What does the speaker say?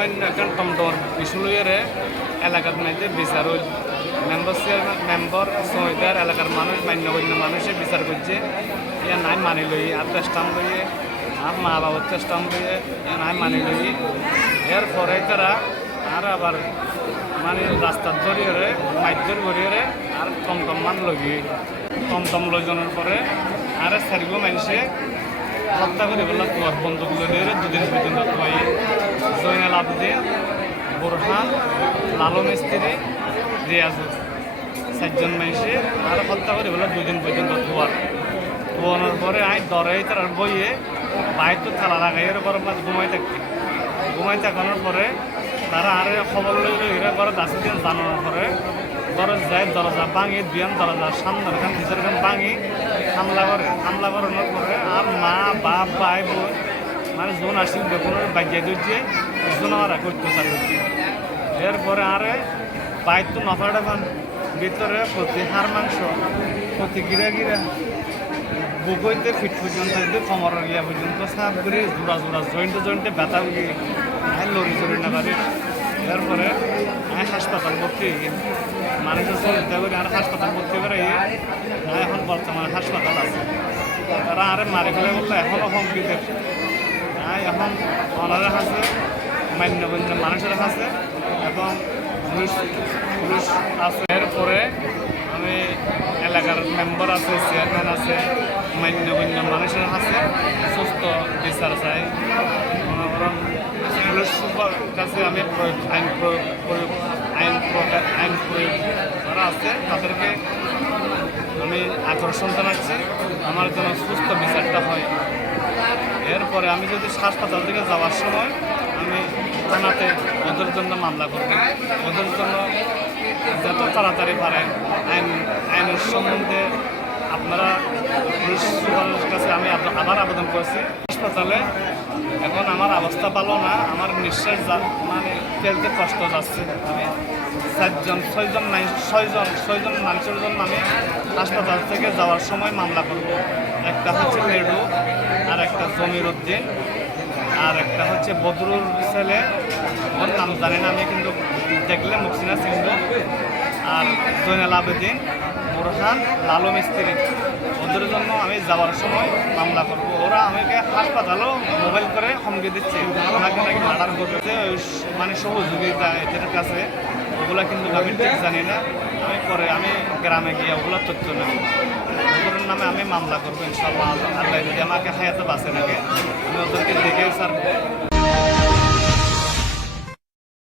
সামান্য এখন টমটম বিষয়ে এলাকার মধ্যে বিচার হইল মেম্বার সহিদার এলাকার মানুষ মান্যগণ্য মানুষে বিচার করছে ইয়া নাই মানি লই আর চেষ্টাম লইয়ে আর মা বাবার চেষ্টাম লইয়ে নাই মানি লই এরপরে তারা আর আবার মানে রাস্তার ধরিয়ে মাইজর ধরিয়ে আর টমটম মান লগিয়ে টমটম লজনের পরে আর সারিব মানুষে হত্যা করে বললাম তোমার বন্দুক লইয়ে দুদিন পর্যন্ত তোমায় জয়নাল আবদিন বোরহান লালু মিস্ত্রি রিয়াজুল চারজন মানুষে আর হত্যা করে বললাম দুদিন পর্যন্ত ধোয়ানোর পরে আই দরে তার বইয়ে বাইর তো থালা লাগাইয়ের পর ঘুমাই থাকানোর পরে তারা আর খবর লইলে ঘরে দাসি দিন জানানোর পরে ঘরে যায় দরজা ভাঙি দুয়ান দরজার সামনের খান ভিতরের খান ভাঙি হামলা করানোর পরে আর মা বাপ ভাই বোন মানে জোন আসিল বেগুনের বাজিয়ে দিচ্ছে জোন আমার অত্যাচার করছি এরপরে আরে বাইর তো নফাটা পান ভিতরে প্রতি হাড় মাংস প্রতি গিরা বুকইতে ফিট পর্যন্ত কমর গিয়া পর্যন্ত সাপ করে জোড়া জয়েন্টে ব্যথা উঠি আই লড়ি চড়ি না পারি এরপরে আমি হাসপাতাল ভর্তি মানুষের চিন্তা করি আর হাসপাতাল ভর্তি করে এখন বর্তমানে হাসপাতাল আছে তারা আরে মারি ফেলে বললো এখনও হুমকিতে এখন অনারের আছে মান্যগণ্য মানুষের আছে এবং পুলিশ আছে এরপরে আমি এলাকার মেম্বার আছে চেয়ারম্যান আছে মান্যগণ্য মানুষের আছে সুস্থ বিচার চাই মনে করেন পুলিশ সুপার কাছে আমি আইন প্রয়োগ যারা আছে তাদেরকে আমি আকর্ষণ জানাচ্ছি আমার জন্য সুস্থ বিচারটা হয় এরপরে আমি যদি হাসপাতাল থেকে যাওয়ার সময় আমি থানাতে ওদের জন্য মামলা করব ওদের জন্য যত তাড়াতাড়ি পারেন আইনের সম্বন্ধে আপনারা পুলিশ সুপারের কাছে আমি আবার আবেদন করছি হাসপাতালে এখন আমার অবস্থা ভালো না আমার নিঃশ্বাস মানে ফেলতে কষ্ট যাচ্ছে আমি ছয়জন মানুষের জন্য আমি হাসপাতাল থেকে যাওয়ার সময় মামলা করব একটা হচ্ছে লেডু আর একটা জমির উদ্দিন আর একটা হচ্ছে বদরুল ছেলে ওর নাম জানি না আমি কিন্তু দেখলে মুখসিনা সিংহ আর জয়নাল আবেদিন বোরহান লালু মিস্ত্রি ওদের জন্য আমি যাওয়ার সময় মামলা করব ওরা আমাকে হাসপাতালও মোবাইল করে হুমকি দিচ্ছে ওনাকে নাকি মার্ডার করতে মানে সহযোগিতা এদের কাছে ওগুলা কিন্তু আমি ঠিক জানি না আমি গ্রামে গিয়ে ওগুলো তথ্য নেব ওদের নামে আমি মামলা করবো ইনশাআল্লাহ আল্লাহ যদি আমাকে হায়াতে বাঁচে নাকি আমি ওদেরকে দেখে স্যার